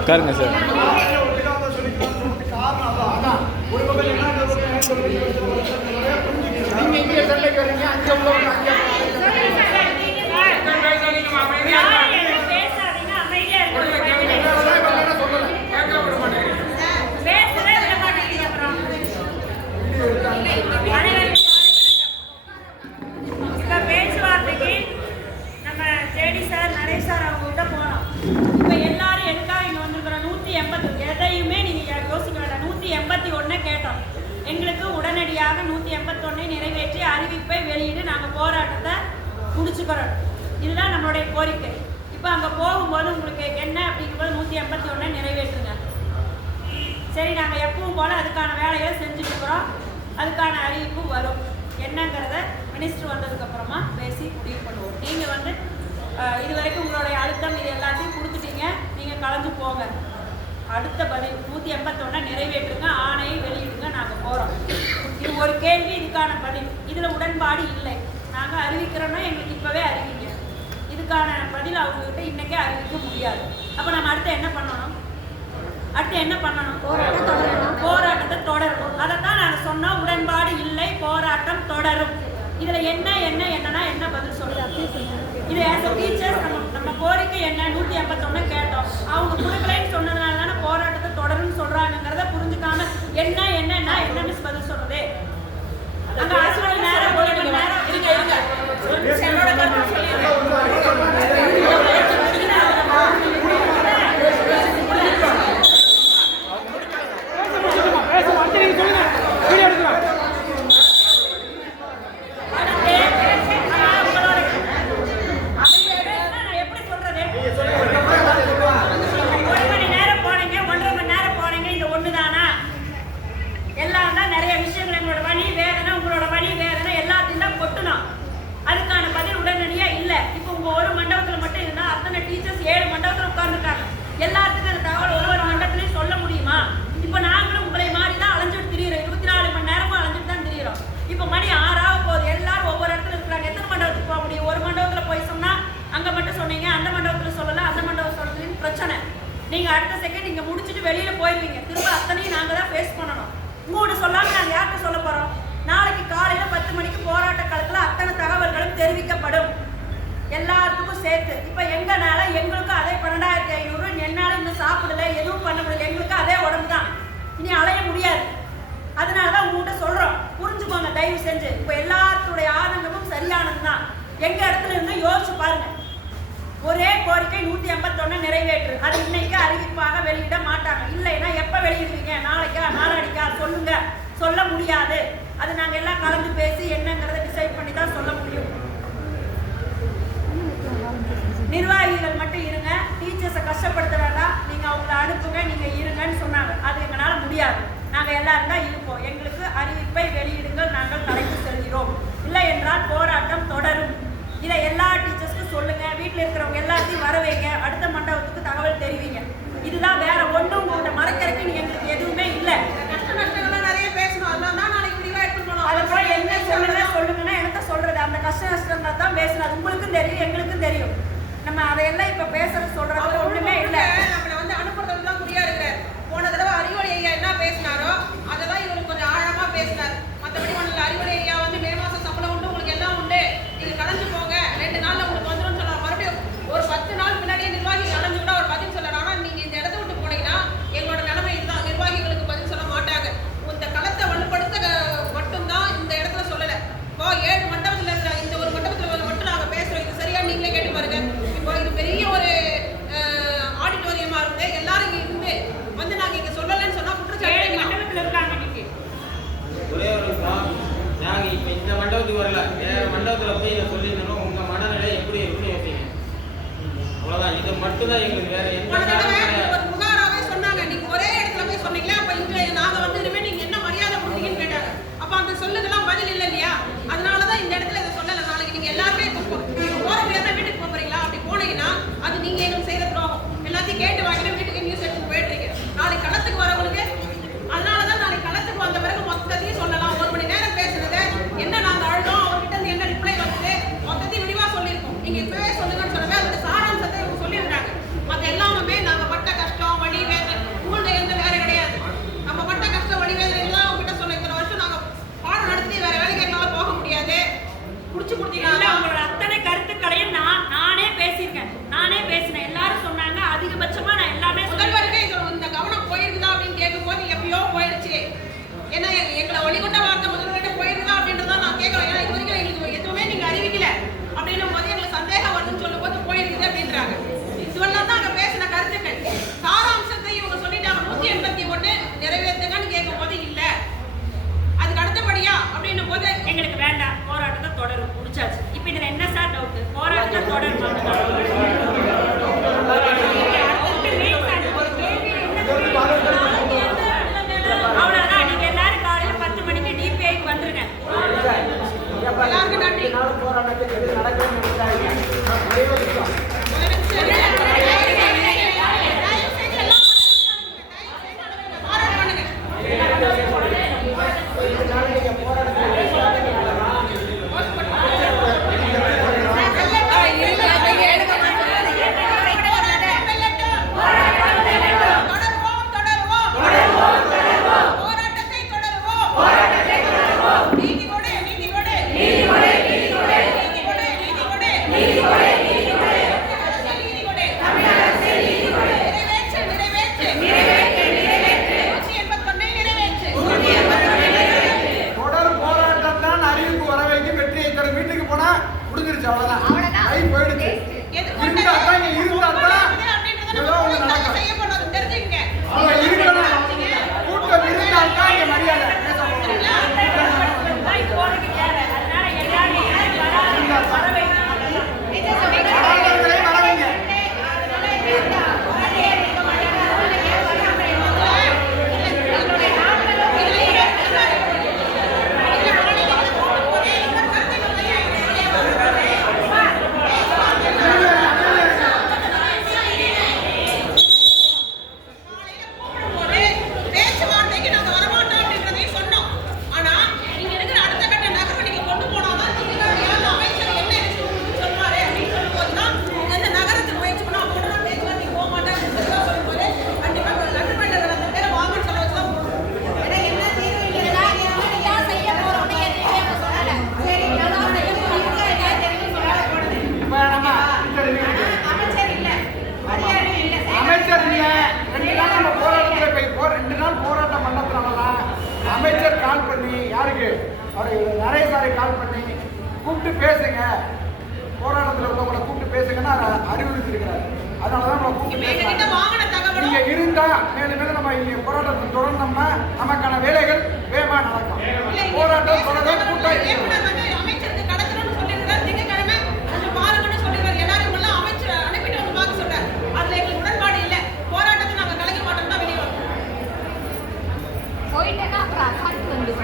உட்காருங்க சார். பேச்சுவார்த்தைக்கு நம்ம ஜேடி சார் நரேஷ் சார் அவங்ககிட்ட போனோம். இப்போ எல்லாரும் எதுக்காக இங்கே வந்திருக்கிறோம்? 180 எதையுமே நீங்கள் யோசிக்க வேண்டாம். 181 கேட்டோம். எங்களுக்கு உடனடியாக 181 நிறைவேற்றி அறிவிப்பை வெளியிட்டு நாங்கள் போராட்டத்தை முடிச்சுக்கிறோம். இதுதான் நம்மளுடைய கோரிக்கை. இப்போ அங்கே போகும்போது உங்களுக்கு என்ன அப்படிங்கும்போது 181 நிறைவேற்றுங்க. சரி, நாங்கள் எப்பவும் போல் அதுக்கான வேலையை செஞ்சுட்டு இருக்கிறோம். அதுக்கான அறிவிப்பு வரும். என்னங்கிறத மினிஸ்டர் வந்ததுக்கப்புறமா பேசி முடிவு பண்ணுவோம். நீங்கள் இது வரைக்கும் உங்களுடைய அழுத்தம் இது எல்லாத்தையும் கொடுத்துட்டீங்க. நீங்கள் கலந்து போங்க. அடுத்த பதில் 181 நிறைவேற்றுங்க, ஆணையை வெளியிடுங்க, நாங்கள் போகிறோம். இது ஒரு கேள்வி, இதுக்கான பதில். இதில் உடன்பாடு இல்லை. நாங்கள் அறிவிக்கிறோன்னா எங்களுக்கு இப்போவே அறிவிங்க. இதுக்கான பதில் அவங்ககிட்ட இன்றைக்கே அறிவிக்க முடியாது. அப்போ நம்ம அடுத்து என்ன பண்ணணும்? போராட்டத்தை தொடரணும். அதைத்தான் நாங்கள் சொன்னோம். உடன்பாடு இல்லை, போராட்டம் தொடரும். இதில் என்னன்னா என்ன பதில் சொல்லுங்க. இது ஆஸ் அ டீச்சர்ஸ் நம்ம கோரிக்கை என்ன? 181 கேட்டோம். அவங்க கொடுக்கலைன்னு சொன்னதுனால தானே போராட்டத்தை தொடரும்னு சொல்றாங்கிறத புரிஞ்சுக்காம என்ன மிஸ் பதில் சொல்றது? அங்க ஆசிரியர் நேரம் எல்லாத்துக்கும் அந்த தகவல் ஒரு மண்டலத்திலையும் சொல்ல முடியுமா? இப்போ நாங்களும் உங்களை மாதிரி தான் அலைஞ்சிட்டு திரியிறோம். 24 மணி நேரமும் அலைஞ்சிட்டு தான் திரியிறோம். இப்போ மணி 6 போகுது. எல்லாரும் ஒவ்வொரு இடத்துல இருக்கிறாங்க. எத்தனை மண்டபத்துக்கு போக முடியும்? ஒரு மண்டபத்தில் போய் சொன்னால் அங்கே மட்டும் சொன்னீங்க, அந்த மண்டபத்தில் சொல்லலை, அந்த மண்டபம் சொல்லலன்னு பிரச்சனை. நீங்கள் அடுத்த செகண்ட் இங்கே முடிச்சுட்டு வெளியில் போயிடுவீங்க. திரும்ப அத்தனையும் நாங்கள் தான் ஃபேஸ் பண்ணணும். உங்கள்கிட்ட சொல்லாமல் நாங்கள் யார்கிட்ட சொல்ல போகிறோம்? நாளைக்கு காலையில் 10 மணிக்கு போராட்ட காலத்தில் அத்தனை தகவல்களும் தெரிவிக்கப்படும், எல்லாத்துக்கும் சேர்த்து. இப்போ எங்கனால எங்களுக்கும் அதே 12,500, என்னால் இன்னும் சாப்பிடல, எதுவும் பண்ண முடியல, எங்களுக்கு அதே உடம்பு தான், இனி அலைய முடியாது. அதனால தான் உங்கள்கிட்ட சொல்கிறோம், புரிஞ்சுக்கோங்க தயவு செஞ்சு. இப்போ எல்லாத்துடைய ஆதங்கமும் சரியானது தான். எங்கள் இடத்துல இருந்து யோசிச்சு பாருங்க. ஒரே கோரிக்கை 181 நிறைவேற்று. அது இன்னைக்கு அறிவிப்பாக வெளியிட மாட்டாங்க. இல்லைன்னா எப்போ வெளியிடுவீங்க? நாளைக்கா, நாளாடிக்கா? சொல்லுங்க. சொல்ல முடியாது. அது நாங்கள் எல்லாம் கலந்து பேசி என்னங்கிறத டிசைட் பண்ணி தான் சொல்ல முடியும். நிர்வாகிகள் மட்டும் இருங்க, டீச்சர்ஸை கஷ்டப்படுத்த வேண்டாம், நீங்கள் அவங்கள அனுப்புங்க, நீங்கள் இருங்கன்னு சொன்னாங்க. அது எங்களால் முடியாது. நாங்கள் எல்லாரும் தான் இருப்போம். எங்களுக்கு அறிவிப்பை வெளியிடுங்கள், நாங்கள் தலைக்கு செல்கிறோம். இல்லை என்றால் போராட்டம் தொடரும். இதை எல்லா டீச்சர்ஸ்க்கும் சொல்லுங்க. வீட்டில் இருக்கிறவங்க எல்லாத்தையும் வர வைங்க. அடுத்த மண்டபத்துக்கு தகவல் தெரிவிங்க. இதுதான், வேற ஒன்றும் உங்கள்கிட்ட மறைக்கிறதுக்கு எங்களுக்கு எதுவுமே இல்லை. கஷ்ட நஷ்டங்கள்லாம் நிறைய பேசணும். அதனால தான் நாளைக்கு முடிவாக எடுத்துட்டு போனோம். அதை போய் என்ன சொல்லுங்கன்னா எனக்கு சொல்றது அந்த கஷ்ட நஷ்டங்கள் தான் பேசணும். அது உங்களுக்கும் தெரியும், எங்களுக்கும் தெரியும். நம்ம அதையெல்லாம் இப்ப பேசுறது சொல்றது ஒண்ணுமே இல்லை. நம்மள அனுப்புறது தான் குறியா இருக்கிறார். போன தடவை அறிவொளி ஐயா என்ன பேசினாரோ அதெல்லாம் இவருக்கு கொஞ்சம் ஆழமா பேசினார். மற்றபடி ஒன்றில் அறிவொளி ஐயா மே மாசம் சம்பளம் உண்டு, உங்களுக்கு எல்லாம் உண்டு, நீங்க கலந்து போங்க, 2 நாள்ல உங்களுக்கு வந்துடும் சொல்றாரு. மறுபடியும் ஒரு 10 நாள் முன்னாடியே நிர்வாகி கலந்து கூட அவர் பதில் சொல்றாரு. ஆனா நீங்க இந்த இடத்த விட்டு போனீங்கன்னா எங்களோட நிலைமை இதுதான். நிர்வாகிகளுக்கு பதில் சொல்ல மாட்டாங்க. இந்த களத்தை வலுப்படுத்த மட்டும்தான் இந்த இடத்துல சொல்லல. இப்போ 7 மண்டபத்துல இருக்கிற இந்த ஒரு மண்டபத்துல மட்டும் நாங்க பேசுறோம். இது சரியா நீங்களே கேட்டு பாருங்க. இப்போ இது பெரிய ஒரு ஆடிட்டோரியமா இருந்து எல்லாரும் இருந்து வந்து நாங்க இங்க சொல்லலன்னு சொன்னா குற்றச்சாட்டு மண்டபத்துல இருக்காங்க. இன்னைக்கு ஒரே ஒரு நாங்க இப்ப இந்த மண்டபத்துக்கு வரல, வேற மண்டபத்துல போய் இதை சொல்லிடணும். உங்க மனநிலை எப்படி இருக்குன்னு யோசிங்க. அவ்வளவுதான். இது மட்டும் தான் எங்களுக்கு, வேற எந்த ஒரு புகாராவே சொன்னாங்க. நீங்க ஒரே இடத்துல போய் சொன்னீங்களா? அப்ப இங்க நாங்க வந்து இனிமே நீங்க என்ன மரியாதை கொடுத்தீங்கன்னு கேட்டாங்க. அப்ப அந்த சொல்லுதெல்லாம் பதில் இல்லை இல்லையா? அதனாலதான் இந்த இடத்துல இதை சொல்லல. நாளைக்கு நீங்க எல்லாருமே போற முடியாத வீட்டுக்கு போறீங்களா? அப்படி போனீங்கன்னா அது நீங்க எங்களுக்கு செய்யற துரோகம். எல்லாத்தையும் கேட்டு வாங்கிட்டு வீட்டுக்கு நியூஸ் எடுத்து போயிடுறீங்க. நாளைக்கு களத்துக்கு வரவங்களுக்கு அதனாலதான் நாளைக்கு களத்துக்கு வந்த பிறகு மொத்தத்தையும் சொல்லலாம். 1 மணி நேரம் பேசுனது என்ன நாங்க அழுதோம், அவர்கிட்ட இருந்து என்ன ரிப்ளை வந்து மொத்தத்தையும் விரிவா சொல்லியிருக்கோம். நீங்க இப்பவே சொல்லுங்கன்னு சொன்னவே அதோட சாராம்சத்தை இவங்க சொல்லிடுறாங்க. மற்ற எல்லாமே நாங்க கூப்பிட்டு பேசுங்க, போராட்டத்தில் உள்ளவங்களை கூப்பிட்டு பேசுங்கன்னா அறிவுறுத்தி இருக்கிறார். அதனாலதான் உங்களை கூப்பிட்டு பேசுறாங்க. நீங்க இருந்தா மேலும் மேலும் நம்ம இங்க போராட்டத்தை தொடர்ந்தோம்னா நமக்கான வேலைகள் வேகமா நடக்கும். போராட்டம் தொடர கூட்டம் அமைச்சருக்கு கடத்தணும்னு சொல்லியிருக்காரு. திங்கட்கிழமை கொஞ்சம் பாருங்கன்னு சொல்லியிருக்காரு. எல்லாரும் எல்லாம் அமைச்சர் அனுப்பிட்டு வந்து பார்க்க சொல்றாரு. அதுல எங்களுக்கு உடன்பாடு இல்லை. போராட்டத்தை நாங்க கலைக்க மாட்டோம் தான் வெளியே வரோம். போயிட்டேன்னா அப்புறம் அசால்ட் வந்து